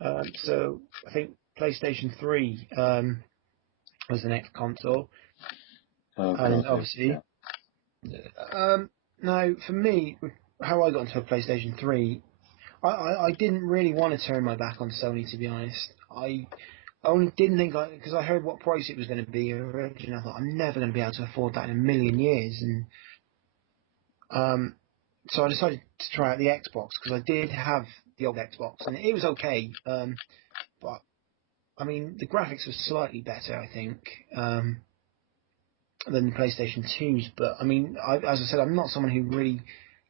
So I think PlayStation 3 was the next console, Oh and god, then obviously, yeah. now for me, how I got into a PlayStation 3, I didn't really want to turn my back on Sony, to be honest. I only didn't think because I heard what price it was going to be originally. I thought I'm never going to be able to afford that in a million years, and so I decided to try out the Xbox because I did have the old Xbox and it was okay. But I mean, the graphics were slightly better, I think, than the PlayStation 2's. But I mean, as I said, I'm not someone who really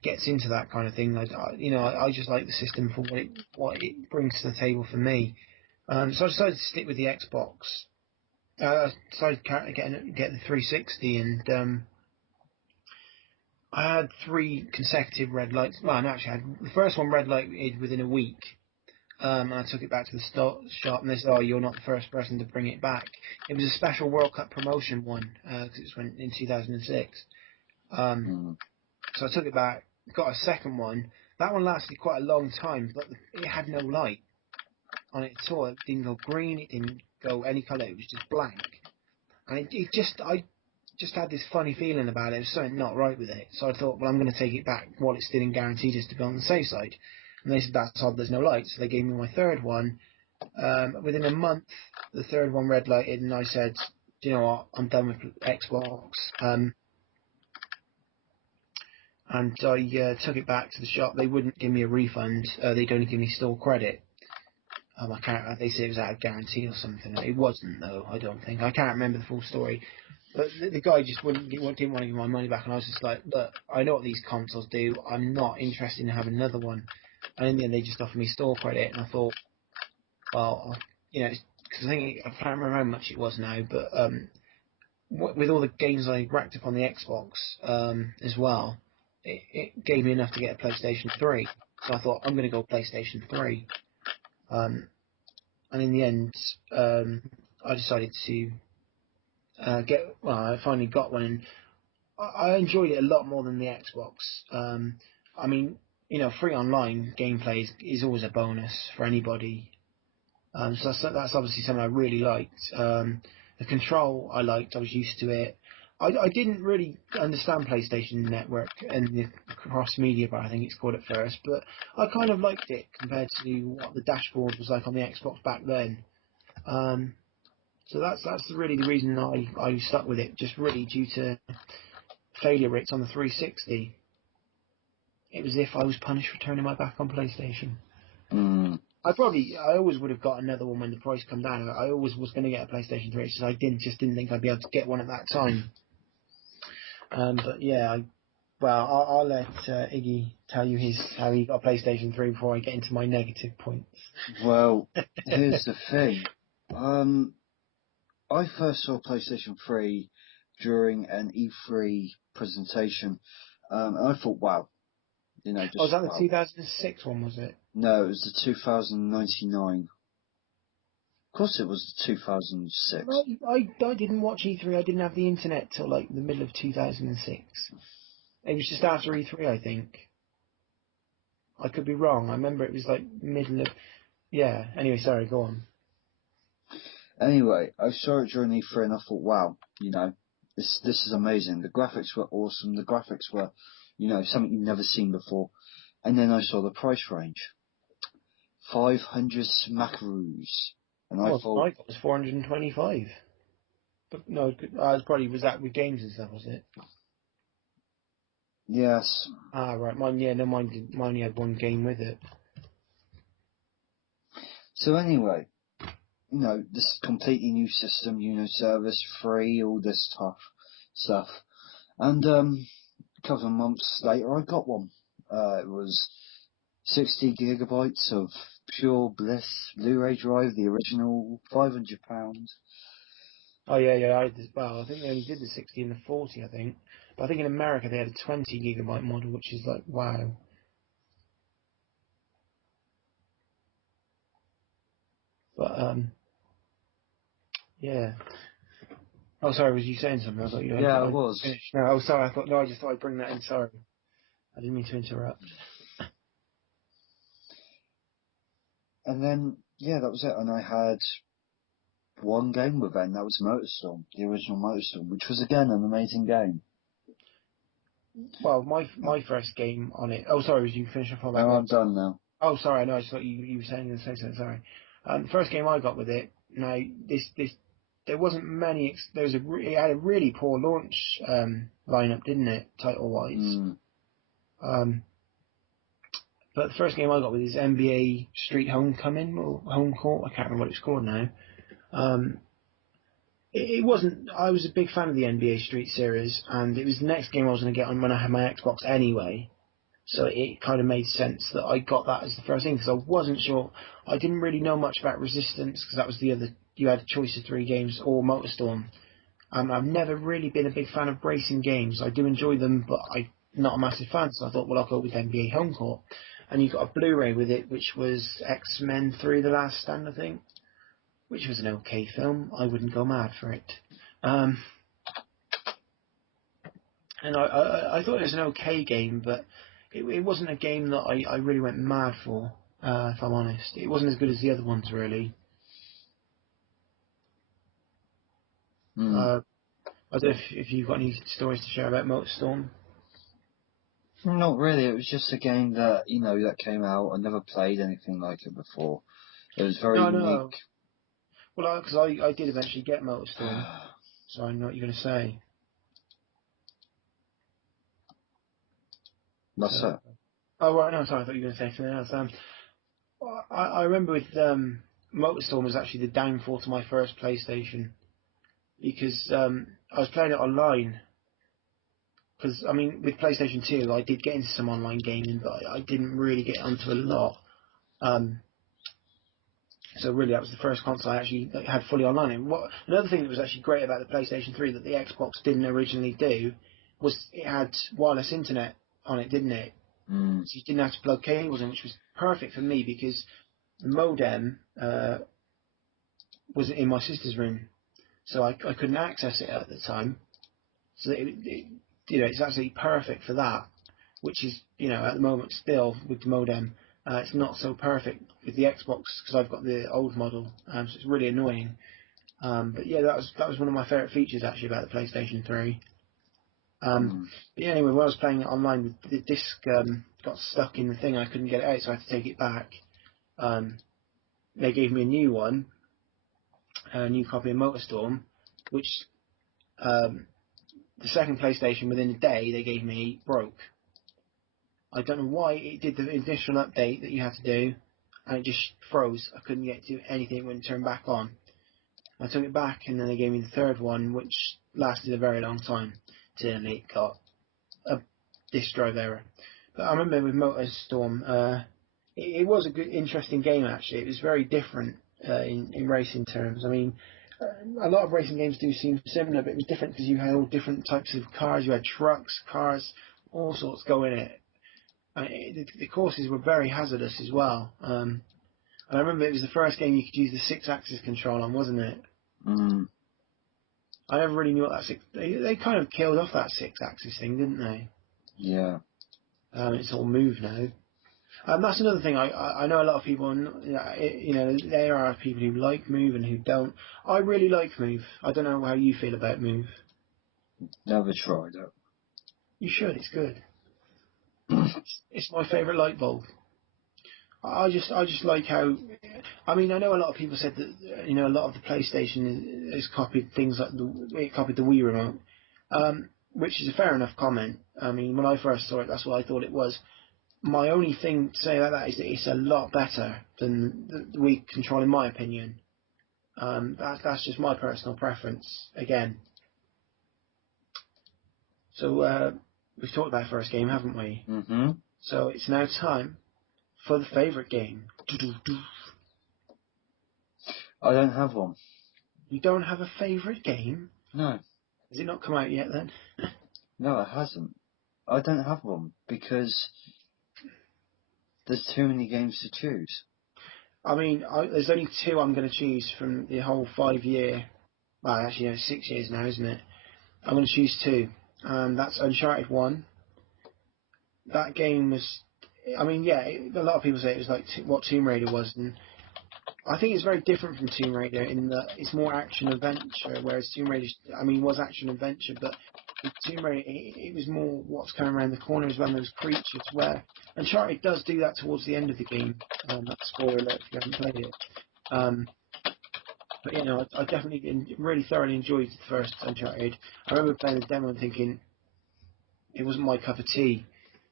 gets into that kind of thing. I just like the system for what it brings to the table for me. So I decided to stick with the Xbox. I decided to get the 360, and I had 3 consecutive red lights. Well, no, actually, I had the first one red lighted within a week. And I took it back to the shop, and they said, "Oh, you're not the first person to bring it back." It was a special World Cup promotion one because it went in 2006. Mm. So I took it back, got a second one. That one lasted quite a long time, but it had no light on it at all. It didn't go green. It didn't go any colour. It was just blank. And I just had this funny feeling about it. There was something not right with it. So I thought, well, I'm going to take it back while it's still in guarantee just to be on the safe side. And they said, that's odd, there's no light. So they gave me my third one. Within a month, the third one red lighted, and I said, do you know what, I'm done with Xbox. And I took it back to the shop. They wouldn't give me a refund. They'd only give me store credit. I can't. They said it was out of guarantee or something. It wasn't though. I don't think. I can't remember the full story. But the guy just didn't want to give my money back, and I was just like, look, I know what these consoles do. I'm not interested in having another one. And in the end, they just offered me store credit, and I thought, well, because I think I can't remember how much it was now, but with all the games I racked up on the Xbox as well, it gave me enough to get a PlayStation 3. So I thought, I'm going to go PlayStation 3. And in the end, I decided to I finally got one, and I enjoyed it a lot more than the Xbox. I mean, free online gameplay is always a bonus for anybody. So that's obviously something I really liked. The control I liked. I was used to it. I didn't really understand PlayStation Network and the cross media bar, I think it's called at first, but I kind of liked it compared to what the dashboard was like on the Xbox back then. So that's really the reason I stuck with it, just really due to failure rates on the 360. It was as if I was punished for turning my back on PlayStation. Mm. I always would have got another one when the price come down. I always was going to get a PlayStation 3, so I didn't think I'd be able to get one at that time. But yeah, I'll let Iggy tell you how he got a PlayStation 3 before I get into my negative points. Well, here's the thing. I first saw PlayStation 3 during an E3 presentation, and I thought, wow, just Was that the wow. 2006 one, was it? No, it was the 2099. Of course it was the 2006. I didn't watch E3. I didn't have the internet till like the middle of 2006. It was just after E3, I think. I could be wrong. I remember it was like middle of... Yeah, anyway, sorry, go on. Anyway, I saw it during E3 and I thought, wow, this is amazing. The graphics were awesome. The graphics were, something you've never seen before. And then I saw the price range. 500 smackaroos. And I thought... I thought it was 425. But no, it was that with games and stuff, was it? Yes. Ah, right. Mine only had one game with it. So anyway, this completely new system, service free, all this tough stuff. And a couple of months later, I got one. It was 60 gigabytes of pure bliss Blu-ray drive, the original, £500. Oh, yeah. I think they only did the 60 and the 40, I think. But I think in America they had a 20 gigabyte model, which is like, wow. But, yeah. Oh, sorry, was you saying something? I thought you Yeah, I I was. finished. No, oh, sorry, I just thought I'd bring that in, sorry. I didn't mean to interrupt. And then Yeah, that was it. And I had one game with it, and that was MotorStorm, the original MotorStorm, which was again an amazing game. Well, my first game on it. Oh, sorry, was you finish off all No, about I'm Motor? done now. Oh, sorry, I know. I just thought you were saying the same. Sorry. The first game I got with it. Now this there wasn't many. There was it had a really poor launch lineup, didn't it? Title wise. Mm. But the first game I got with is NBA Street Homecoming or Home Court. I can't remember what it's called now. Um, it wasn't. I was a big fan of the NBA Street series, and it was the next game I was going to get on when I had my Xbox anyway. So it kind of made sense that I got that as the first thing because I wasn't sure. I didn't really know much about Resistance because that was the other. You had a choice of 3 games or MotorStorm. I've never really been a big fan of racing games. I do enjoy them, but I'm not a massive fan. So I thought, well, I'll go with NBA Home Court. And you got a Blu-ray with it, which was X-Men 3: The Last Stand, I think, which was an okay film. I wouldn't go mad for it. Um, and I thought it was an okay game, but it wasn't a game that I really went mad for, if I'm honest. It wasn't as good as the other ones, really. Mm. I don't know if you've got any stories to share about MotorStorm. Not really. It was just a game that that came out. I never played anything like it before. It was very No, unique. no. Well, because I did eventually get MotorStorm, so I know what you're going to say. That's So, it. oh right, no, sorry, I thought you were going to say something else. I remember with MotorStorm was actually the downfall to my first PlayStation because I was playing it online. Because I mean, with PlayStation 2, I did get into some online gaming, but I didn't really get onto a lot. Um, so really, that was the first console I actually had fully online. And another thing that was actually great about the PlayStation 3 that the Xbox didn't originally do was it had wireless internet on it, didn't it? Mm. So you didn't have to plug cables in, which was perfect for me because the modem was in my sister's room, so I couldn't access it at the time. So it's absolutely perfect for that, which is at the moment still with the modem, it's not so perfect with the Xbox because I've got the old model, so it's really annoying. But yeah, that was one of my favourite features actually about the PlayStation 3. Mm. But yeah, anyway, when I was playing it online, the disc got stuck in the thing. I couldn't get it out, so I had to take it back. They gave me a new one, a new copy of MotorStorm, which um, the second PlayStation within a day they gave me broke. I don't know why it did the initial update that you had to do, and it just froze. I couldn't get to anything when it turned back on. I took it back, and then they gave me the third one, which lasted a very long time till it got a disk drive error. But I remember with MotorStorm, it was a good, interesting game actually. It was very different in racing terms. I mean, a lot of racing games do seem similar, but it was different because you had all different types of cars. You had trucks, cars, all sorts go in it. The courses were very hazardous as well. I remember it was the first game you could use the 6-axis control on, wasn't it? Mm. I never really knew what that they kind of killed off that 6-axis thing, didn't they? Yeah. It's all move now. That's another thing. I know a lot of people. There are people who like Move and who don't. I really like Move. I don't know how you feel about Move. Never tried it. You should. It's good. It's my favourite light bulb. I just like how. I mean, I know a lot of people said that a lot of the PlayStation has copied things like it copied the Wii remote, which is a fair enough comment. I mean, when I first saw it, that's what I thought it was. My only thing to say about that is that it's a lot better than the Wii control, in my opinion. That's just my personal preference. Again, so we've talked about first game, haven't we? Mm-hmm. So it's now time for the favourite game. I don't have one. You don't have a favourite game? No. Has it not come out yet then? No, it hasn't. I don't have one because there's too many games to choose. I mean, there's only 2 I'm going to choose from the whole 5-year. Well, actually, 6 years now, isn't it? I'm going to choose 2. That's Uncharted 1. That game was. I mean, yeah, a lot of people say it was like what Tomb Raider was, and I think it's very different from Tomb Raider in that it's more action adventure, whereas Tomb Raider, I mean, was action adventure, but with Tomb Raider, it was more what's coming around the corner as well, those creatures. Where Uncharted does do that towards the end of the game. That's spoiler alert if you haven't played it. But you know, I definitely really thoroughly enjoyed the first Uncharted. I remember playing the demo and thinking it wasn't my cup of tea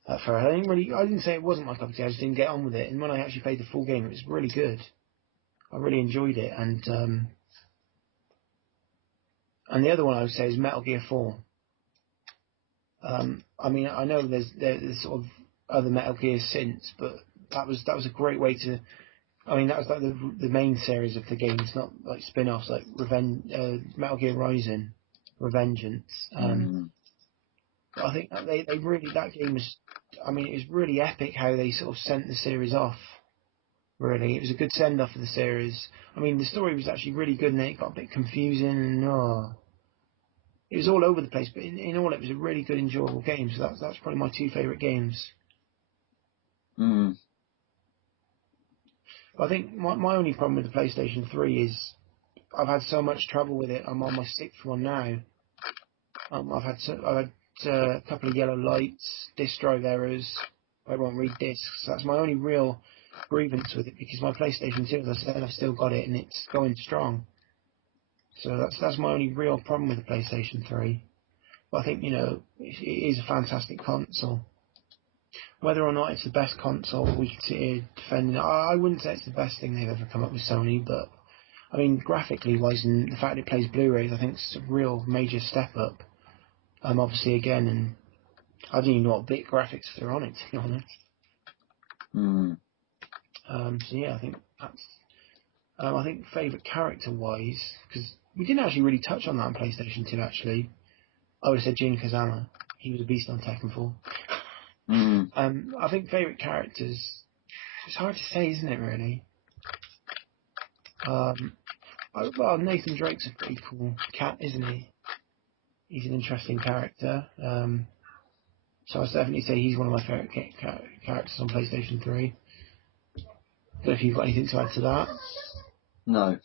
at first. I didn't say it wasn't my cup of tea. I just didn't get on with it. And when I actually played the full game, it was really good. I really enjoyed it. And the other one I would say is Metal Gear 4. I mean, I know there's sort of other Metal Gears since, but that was a great way to. I mean, that was like the main series of the games, not like spin-offs like Metal Gear Rising, Revengeance. I think they really, that game was. I mean, it was really epic how they sort of sent the series off. Really, it was a good send off of the series. I mean, the story was actually really good, and then it got a bit confusing, and it was all over the place. But in all, it was a really good, enjoyable game. So that's probably my two favourite games. I think my only problem with the PlayStation 3 is I've had so much trouble with it. I'm on my 6th one now. I've had a couple of yellow lights, disk drive errors. I won't read discs. That's my only real grievance with it, because my PlayStation 2, as I said, I've still got it and it's going strong. So that's my only real problem with the PlayStation 3. But I think, you know, it is a fantastic console. Whether or not it's the best console, we can sit here defending it. I wouldn't say it's the best thing they've ever come up with, Sony, but I mean, graphically wise, and the fact it plays Blu-rays, I think it's a real major step up. Obviously, again, and I don't even know what bit graphics are on it, to be honest. So yeah, I think that's. I think favourite character-wise, because we didn't actually really touch on that on PlayStation 2. Actually, I would have said Jin Kazama. He was a beast on Tekken 4. I think favourite characters. It's hard to say, isn't it? Really. Well, Nathan Drake's a pretty cool cat, isn't he? He's an interesting character. So I'd definitely say he's one of my favourite characters on PlayStation 3. Don't know if you've got anything to add to that. No.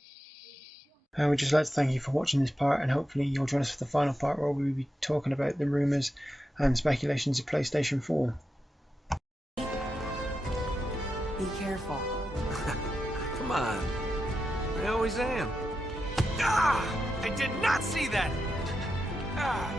We'd just like to thank you for watching this part, and hopefully you'll join us for the final part where we'll be talking about the rumours and speculations of PlayStation 4. Be careful. Come on. I always am. Ah! I did not see that! Ah!